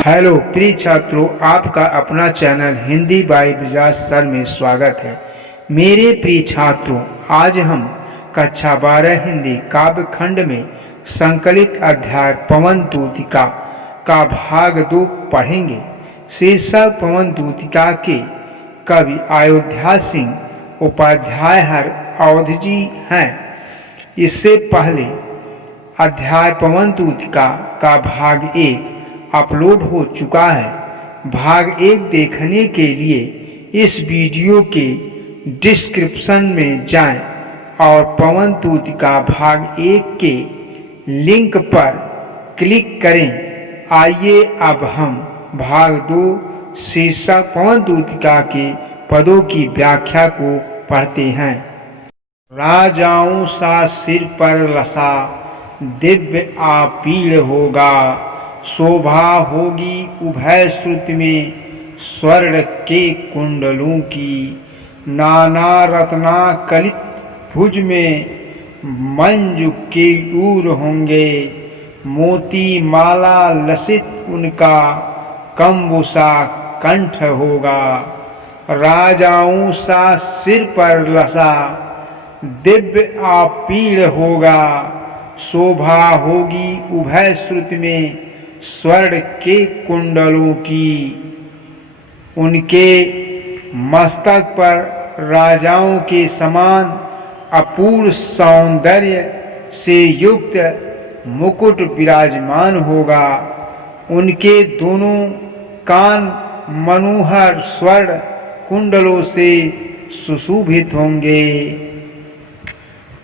Hello प्रिय छात्रों, आपका अपना channel Hindi by Bajaj sir में स्वागत है। मेरे प्रिय छात्रों, आज हम कक्षा 12 हिंदी काव्य खंड में संकलित अध्याय पवन दूतिका का भाग 2 पढ़ेंगे। शीर्षक पवन दूतिका के कवि अयोध्या सिंह उपाध्याय अवध जी हैं। इससे पहले अध्याय पवन दूतिका का भाग 1 अपलोड हो चुका है। भाग 1 देखने के लिए इस वीडियो के डिस्क्रिप्शन में जाएं और पवन दूतिका भाग 1 के लिंक पर क्लिक करें। आइए अब हम भाग 2 शीर्षक पवन दूतिका के पदों की व्याख्या को पढ़ते हैं। राजाओं सा सिर पर लसा, दिव्य आपीड़ होगा, शोभा होगी उभय श्रुति में स्वर्ण के कुंडलों की। नाना रत्ना कलित भुज में मंजू के ऊर होंगे, मोती माला लसित उनका कंबुसा कंठ होगा। राजाओं सा सिर पर लसा, दिव्य आपीड़ होगा, शोभा होगी उभय श्रुति में स्वर्ण के कुंडलों की। उनके मस्तक पर राजाओं के समान अपूर्व सौंदर्य से युक्त मुकुट विराजमान होगा। उनके दोनों कान मनोहर स्वर्ण कुंडलों से सुशोभित होंगे।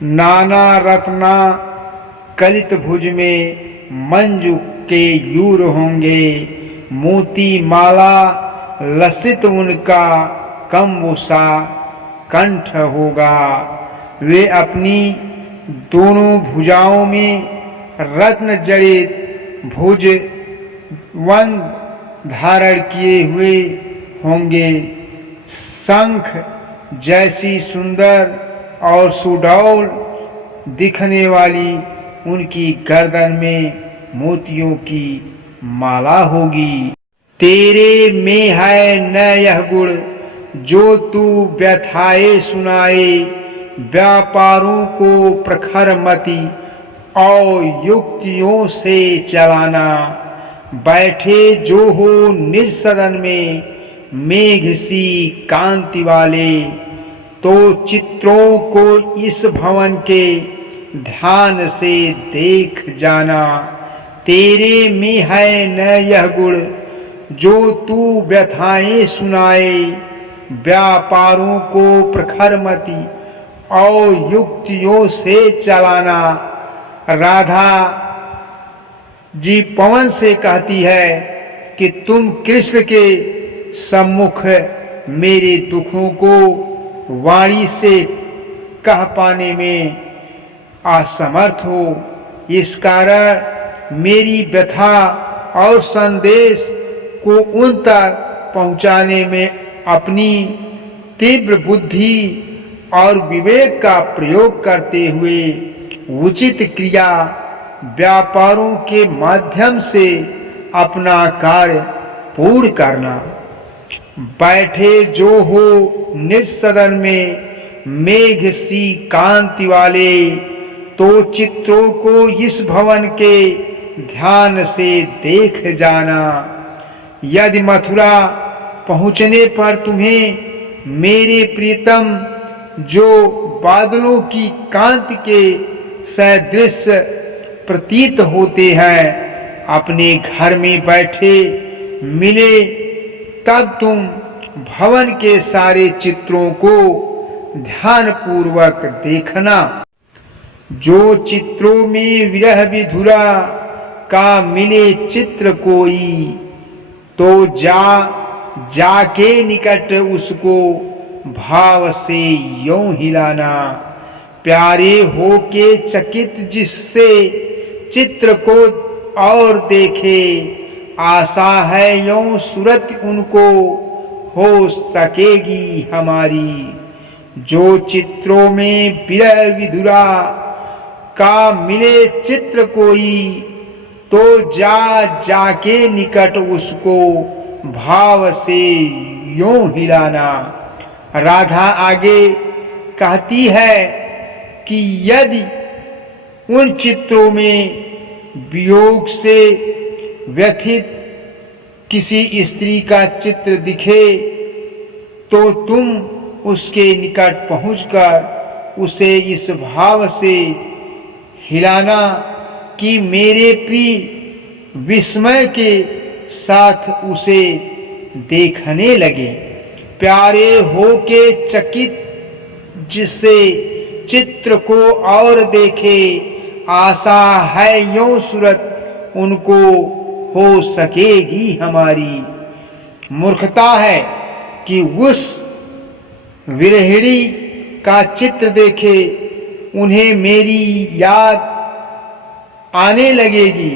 नाना रत्ना कलित भुज में मंजू के यूर होंगे, मोती माला लसित उनका कंबुसा कंठ होगा। वे अपनी दोनों भुजाओं में रत्न जड़ित भुज वन धारण किए हुए होंगे। शंख जैसी सुंदर और सुडौल दिखने वाली उनकी गर्दन में मोतियों की माला होगी। तेरे में है न यह गुण जो तू व्यथाए सुनाए, व्यापारों को प्रखर मति और युक्तियों से चलाना। बैठे जो हो निज सदन में मेघ सी कांति वाले, तो चित्रों को इस भवन के ध्यान से देख जाना। तेरे में है न यह गुण जो तू व्यथाएं सुनाए, व्यापारों को प्रखर मति और युक्तियों से चलाना। राधा जी पवन से कहती है कि तुम कृष्ण के सम्मुख मेरे दुखों को वाणी से कह पाने में असमर्थ हो। इस कारण मेरी व्यथा और संदेश को उन तक पहुंचाने में अपनी तीव्र बुद्धि और विवेक का प्रयोग करते हुए उचित क्रिया व्यापारों के माध्यम से अपना कार्य पूर्ण करना। बैठे जो हो निज सदन में मेघ सी कांति वाले, तो चित्रों को इस भवन के ध्यान से देख जाना। यदि मथुरा पहुंचने पर तुम्हें मेरे प्रीतम जो बादलों की कांति के सदृश प्रतीत होते हैं अपने घर में बैठे मिले, तब तुम भवन के सारे चित्रों को ध्यान पूर्वक देखना। जो चित्रों में विरह विधुरा का मिले चित्र कोई, तो जाके निकट उसको भाव से यूं हिलाना। प्यारे होके चकित जिससे चित्र को और देखे, आशा है यूं सूरत उनको हो सकेगी हमारी। जो चित्रों में विरह विधुरा का मिले चित्र कोई, तो जाके निकट उसको भाव से यूं हिलाना। राधा आगे कहती है कि यदि उन चित्रों में वियोग से व्यथित किसी स्त्री का चित्र दिखे तो तुम उसके निकट पहुंचकर उसे इस भाव से हिलाना कि मेरे प्रिय विस्मय के साथ उसे देखने लगे। प्यारे होके चकित जिससे चित्र को और देखे, आशा है यूं सूरत उनको हो सकेगी हमारी। मूर्खता है कि उस विरहिणी का चित्र देखे उन्हें मेरी याद आने लगेगी,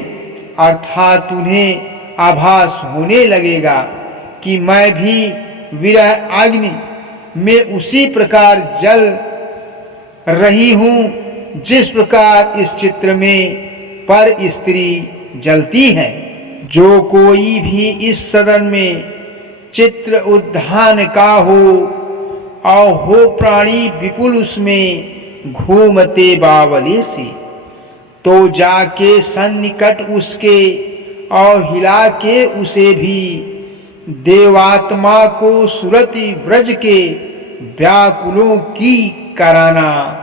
अर्थात उन्हें आभास होने लगेगा कि मैं भी विरह अग्नि में उसी प्रकार जल रही हूं जिस प्रकार इस चित्र में पर स्त्री जलती है। जो कोई भी इस सदन में चित्र उद्यान का हो और हो प्राणी विपुल उसमें घूमते बावले से, तो जाके सन्निकट उसके और हिला के उसे भी देवात्मा को सुरति ब्रज के व्याकुलों की कराना।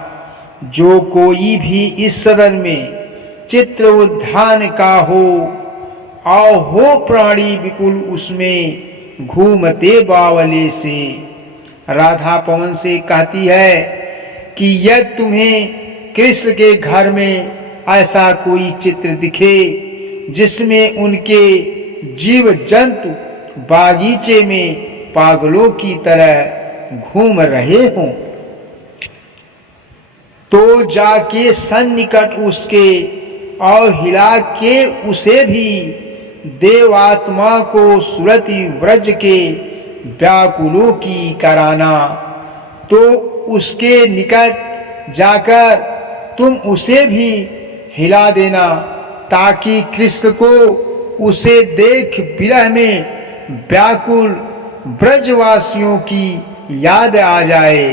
जो कोई भी इस सदन में चित्र उद्यान का हो और हो प्राणी विपुल उसमें घूमते बावले से। राधा पवन से कहती है कि यदि तुम्हें कृष्ण के घर में ऐसा कोई चित्र दिखे जिसमें उनके जीव जंतु बागीचे में पागलों की तरह घूम रहे हों, तो जाके सन्निकट उसके और हिला के उसे भी देवात्मा को सुरति व्रज के व्याकुलों की कराना। तो उसके निकट जाकर तुम उसे भी हिला देना ताकि कृष्ण को उसे देख विरह में व्याकुल ब्रजवासियों की याद आ जाए।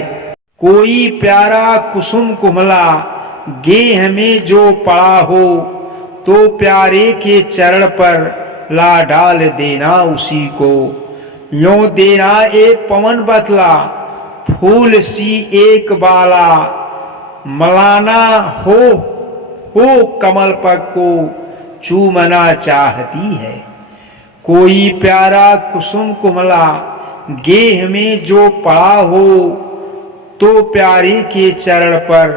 कोई प्यारा कुसुम कुमला गेह में जो पड़ा हो तो प्यारे के चरण पर ला डाल देना उसी को। यों देना एक पवन बतला फूल सी एक बाला, मलाना हो कमल पग को चूमना चाहती है। कोई प्यारा कुसुम कुमला गेह में जो पड़ा हो तो प्यारे के चरण पर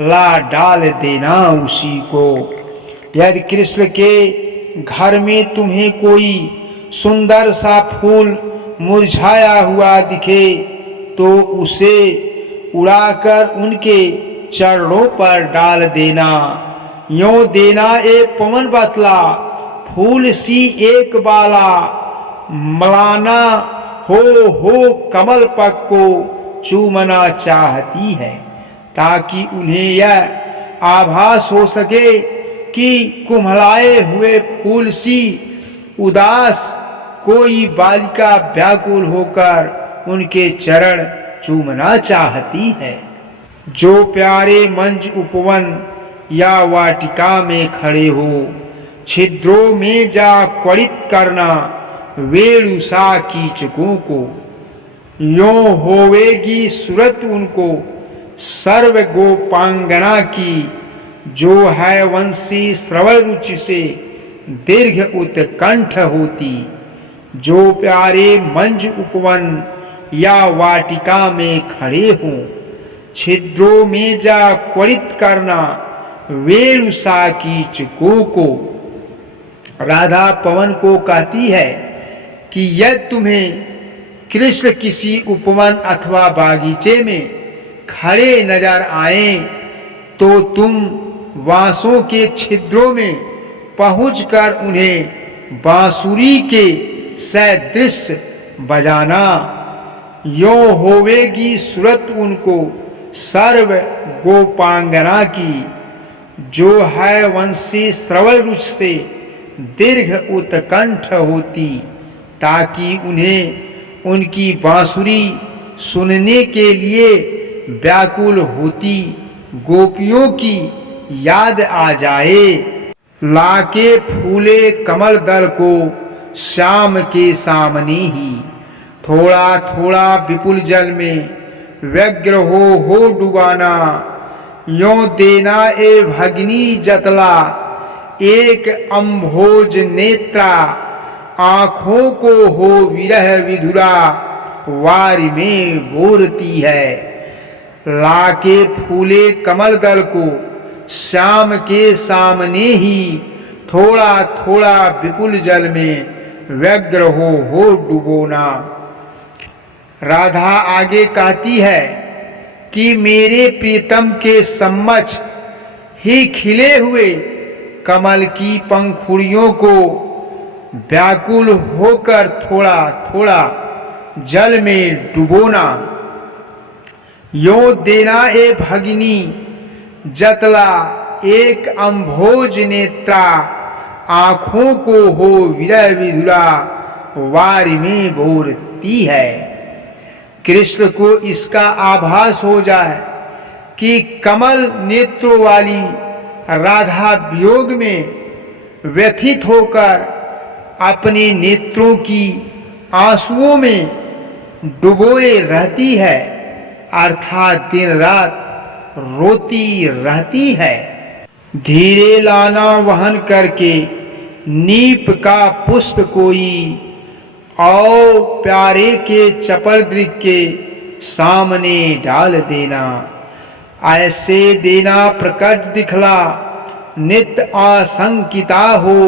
ला डाल देना उसी को। यदि कृष्ण के घर में तुम्हें कोई सुंदर सा फूल मुरझाया हुआ दिखे तो उसे उड़ाकर उनके चरणों पर डाल देना। यों देना एक पवन बतला फूल सी एक बाला, मलाना हो कमल पग को चूमना चाहती है, ताकि उन्हें यह आभास हो सके कि कुम्हलाए हुए फूल सी उदास कोई बालिका व्याकुल होकर उनके चरण चूमना चाहती है। जो प्यारे मंच उपवन या वाटिका में खड़े हो, छिद्रों में जा क्वड़ित करना वेणुसा कीचकों को। यों होवेगी सूरत उनको सर्व गोपांगना की, जो है वंशी श्रवण रुचि से दीर्घ उत्कंठ होती। जो प्यारे मंच उपवन या वाटिका में खड़े हों, छिद्रों में जा क्वड़ित करना वेणुसा कीचकों को। राधा पवन को कहती है कि यदि तुम्हें कृष्ण किसी उपवन अथवा बागीचे में खड़े नजर आए तो तुम बांसों के छिद्रों में पहुंचकर उन्हें बांसुरी के सदृश बजाना। यों होवेगी सूरत उनको सर्व गोपांगना की, जो है वंशी श्रवण रुच से दीर्घ उत्कंठ होती, ताकि उन्हें उनकी बांसुरी सुनने के लिए व्याकुल होती गोपियों की याद आ जाए। लाके फूले कमल दल को श्याम के सामने ही, थोड़ा थोड़ा विपुल जल में व्यग्र हो डुबाना। यों देना ए भगिनी जतला एक अम्भोज नेत्रा, आँखों को हो विरह विधुरा वारी में बोरती है। लाके फूले कमल दल को श्याम के सामने ही, थोड़ा थोड़ा विपुल जल में व्यग्र हो डुबोना। राधा आगे कहती है कि मेरे प्रीतम के सम्मुख ही खिले हुए कमल की पंखुड़ियों को व्याकुल होकर थोड़ा थोड़ा जल में डुबोना। यो देना ए भगिनी जतला एक अम्भोज नेत्रा, आँखों को हो विरह विधुरा वारी में बोरती है। कृष्ण को इसका आभास हो जाए कि कमल नेत्रों वाली राधा वियोग में व्यथित होकर अपने नेत्रों की आंसुओं में डुबोए रहती है, अर्थात दिन रात रोती रहती है। धीरे लाना वहन करके नीप का पुष्प कोई, और प्यारे के चपल दृग के सामने डाल देना। ऐसे देना प्रकट दिखला नित्य आशंकिता हो,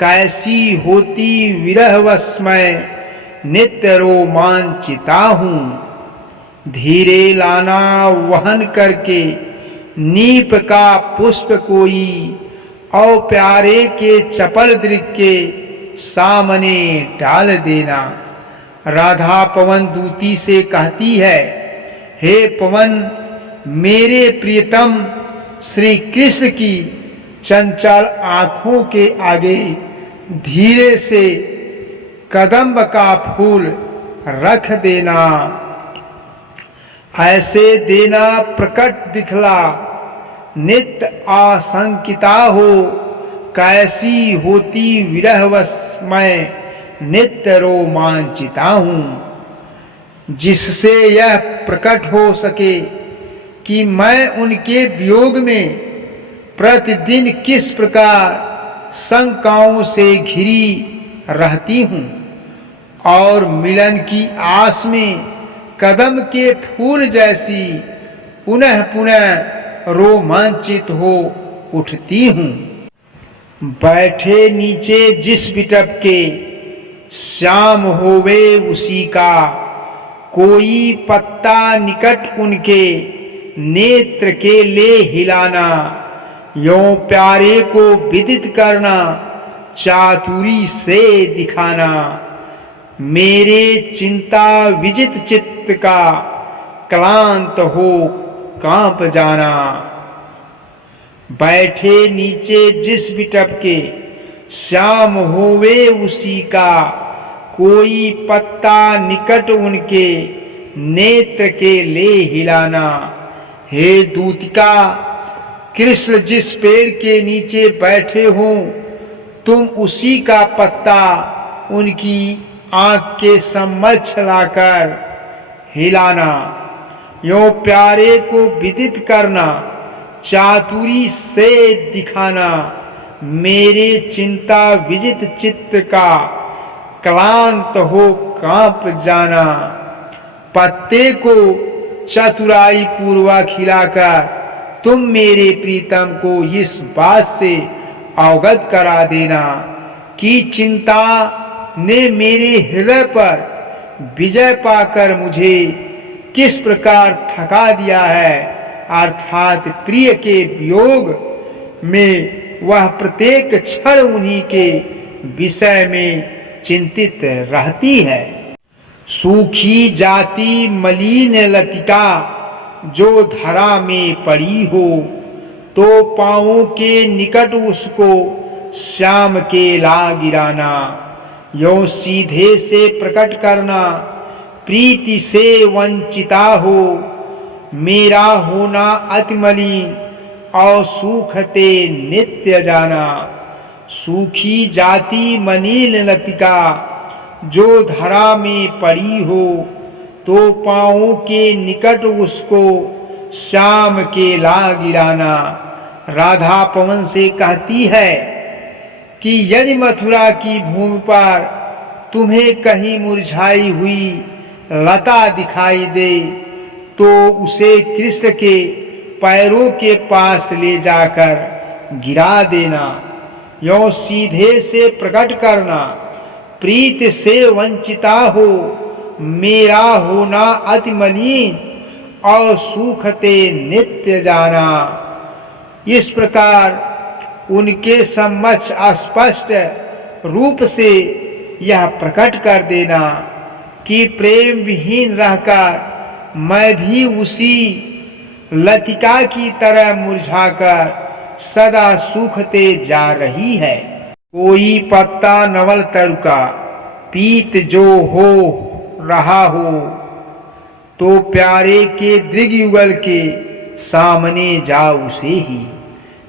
कैसी होती विरहवश मैं नित्य रोमांचिता हूँ। धीरे लाना वहन करके नीप का पुष्प कोई, और प्यारे के चपल दृग के सामने डाल देना। राधा पवन दूती से कहती है, हे पवन, मेरे प्रियतम श्री कृष्ण की चंचल आंखों के आगे धीरे से कदम्ब का फूल रख देना। ऐसे देना प्रकट दिखला नित्य आशंकिता हो, कैसी होती विरहवश मैं नित्य रोमांचिता हूँ। जिससे यह प्रकट हो सके कि मैं उनके वियोग में प्रतिदिन किस प्रकार शंकाओं से घिरी रहती हूँ, और मिलन की आस में कदम के फूल जैसी पुनः पुनः रोमांचित हो उठती हूँ। बैठे नीचे जिस बिटप के श्याम होवे उसी का, कोई पत्ता निकट उनके नेत्र के ले हिलाना। यों प्यारे को विदित करना चातुरी से दिखाना। मेरे चिंता विजित चित्त का क्लांत हो कांप जाना। बैठे नीचे जिस बिटप के श्याम होवे उसी का, कोई पत्ता निकट उनके नेत्र के ले हिलाना। हे दूतिका, कृष्ण जिस पेड़ के नीचे बैठे हो, तुम उसी का पत्ता उनकी आंख के सम्मुख लाकर हिलाना। यों प्यारे को विदित करना चातुरी से दिखाना। मेरे चिंता विजित चित्त का क्लांत हो कांप जाना। पत्ते को चतुराई पूर्वक खिलाकर तुम मेरे प्रीतम को इस बात से अवगत करा देना कि चिंता ने मेरे हृदय पर विजय पाकर मुझे किस प्रकार थका दिया है, अर्थात प्रिय के वियोग में वह प्रत्येक क्षण उन्हीं के विषय में चिंतित रहती है। सूखी जाती मलिन लतिका जो धरा में पड़ी हो, तो पाँवों के निकट उसको श्याम के ला गिराना। यो सीधे से प्रकट करना, प्रीति से वंचिता हो, मेरा होना अति मलिन और सूखते नित्य जाना। सूखी जाति मनील लतिका जो धरा में पड़ी हो, तो पाँवों के निकट उसको श्याम के ला गिराना। राधा पवन से कहती है कि यदि मथुरा की भूमि पर तुम्हें कहीं मुरझाई हुई लता दिखाई दे, तो उसे कृष्ण के पैरों के पास ले जाकर गिरा देना। यो सीधे से प्रकट करना, प्रीत से वंचिता हो, मेरा होना अति मलिन और सूखते नित्य जाना। इस प्रकार उनके समक्ष स्पष्ट रूप से यह प्रकट कर देना कि प्रेम विहीन रहकर मैं भी उसी लतिका की तरह मुरझाकर सदा सूखते जा रही है। कोई पत्ता नवल तरु का पीत जो हो रहा हो, तो प्यारे के दृग युगल के सामने जा उसे ही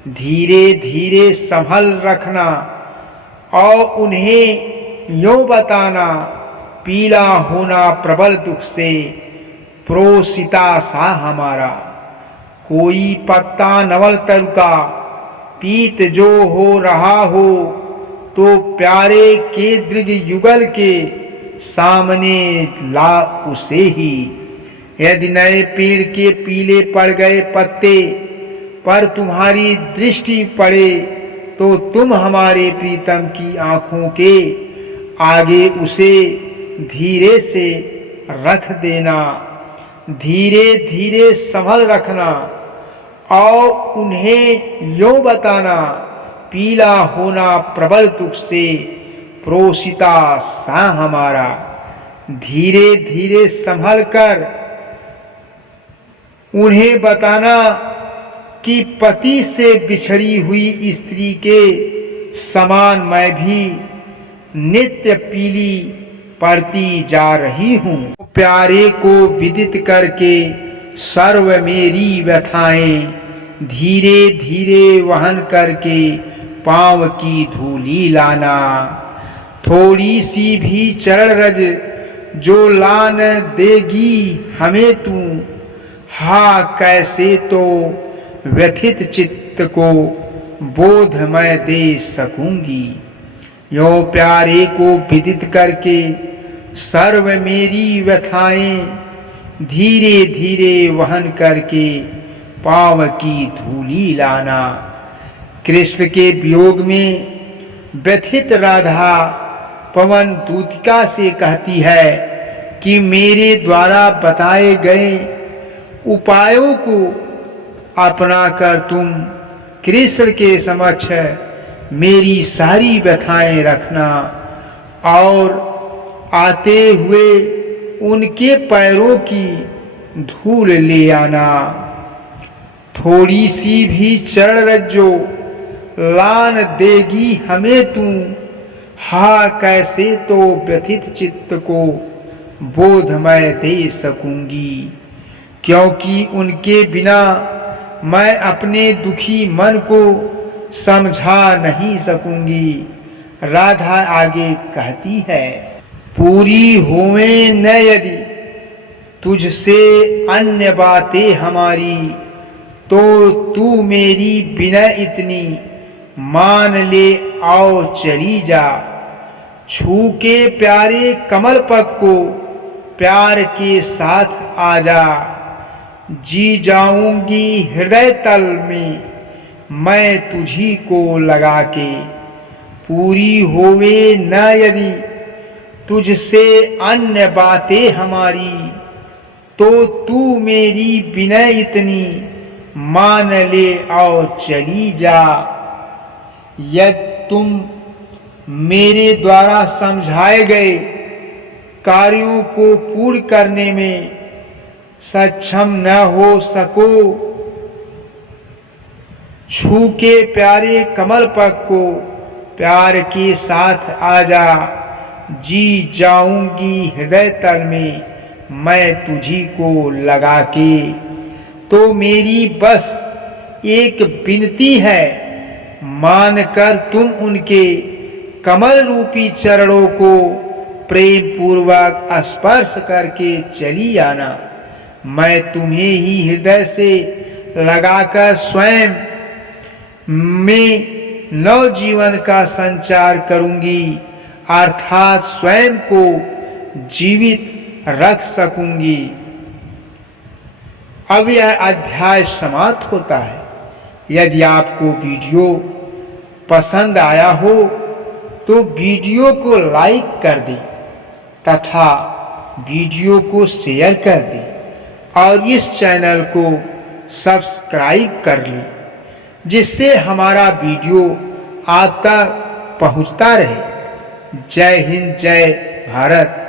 धीरे धीरे संभल रखना और उन्हें यूं बताना, पीला होना प्रबल दुख से प्रोसिता सा हमारा। कोई पत्ता नवल तरु का पीत जो हो रहा हो, तो प्यारे के दृग युगल के सामने ला उसे ही। यदि नए पेड़ के पीले पड़ गए पत्ते पर तुम्हारी दृष्टि पड़े, तो तुम हमारे प्रीतम की आंखों के आगे उसे धीरे से रख देना, धीरे धीरे संभल रखना और उन्हें यूं बताना, पीला होना प्रबल दुख से प्रोसिता सा हमारा। धीरे धीरे संभल कर उन्हें बताना कि पति से बिछड़ी हुई स्त्री के समान मैं भी नित्य पीली पड़ती जा रही हूँ। प्यारे को विदित करके सर्व मेरी व्यथाएं धीरे धीरे वहन करके पांव की धूली लाना। थोड़ी सी भी चरण रज जो लान देगी हमें तू, हा कैसे तो व्यथित चित्त को बोध मैं दे सकूंगी। यो प्यारे को विदित करके सर्व मेरी व्यथाएं धीरे धीरे वहन करके पांव की धूली लाना। कृष्ण के वियोग में व्यथित राधा पवन दूतिका से कहती है कि मेरे द्वारा बताए गए उपायों को अपनाकर तुम कृष्ण के समक्ष मेरी सारी व्यथाएं रखना और आते हुए उनके पैरों की धूल ले आना। थोड़ी सी भी चरण रज्जो लान देगी हमें तू, हा कैसे तो व्यथित चित्त को बोध मैं दे सकूंगी। क्योंकि उनके बिना मैं अपने दुखी मन को समझा नहीं सकूंगी। राधा आगे कहती है, पूरी होवे न यदि तुझसे अन्य बातें हमारी, तो तू मेरी बिना इतनी मान ले आओ चली जा। छू के प्यारे कमल पग को प्यार के साथ आ जा। जी जाऊंगी हृदय तल में मैं तुझी को लगा के। पूरी होवे न यदि तुझसे अन्य बातें हमारी, तो तू मेरी बिना इतनी मान ले आओ चली जा। यदि तुम मेरे द्वारा समझाए गए कार्यों को पूर्ण करने में सक्षम न हो सको, छू के प्यारे कमल पग को प्यार के साथ आजा, जी जाऊंगी हृदय तल में मैं तुझी को लगा के। तो मेरी बस एक विनती है, मानकर तुम उनके कमल रूपी चरणों को प्रेम पूर्वक स्पर्श करके चली आना। मैं तुम्हें ही हृदय से लगाकर स्वयं में नव जीवन का संचार करूंगी, अर्थात स्वयं को जीवित रख सकूंगी। अब यह अध्याय समाप्त होता है। यदि आपको वीडियो पसंद आया हो तो वीडियो को लाइक कर दें तथा वीडियो को शेयर कर दें और इस चैनल को सब्सक्राइब कर लें, जिससे हमारा वीडियो आप तक पहुंचता रहे। जय हिंद, जय भारत।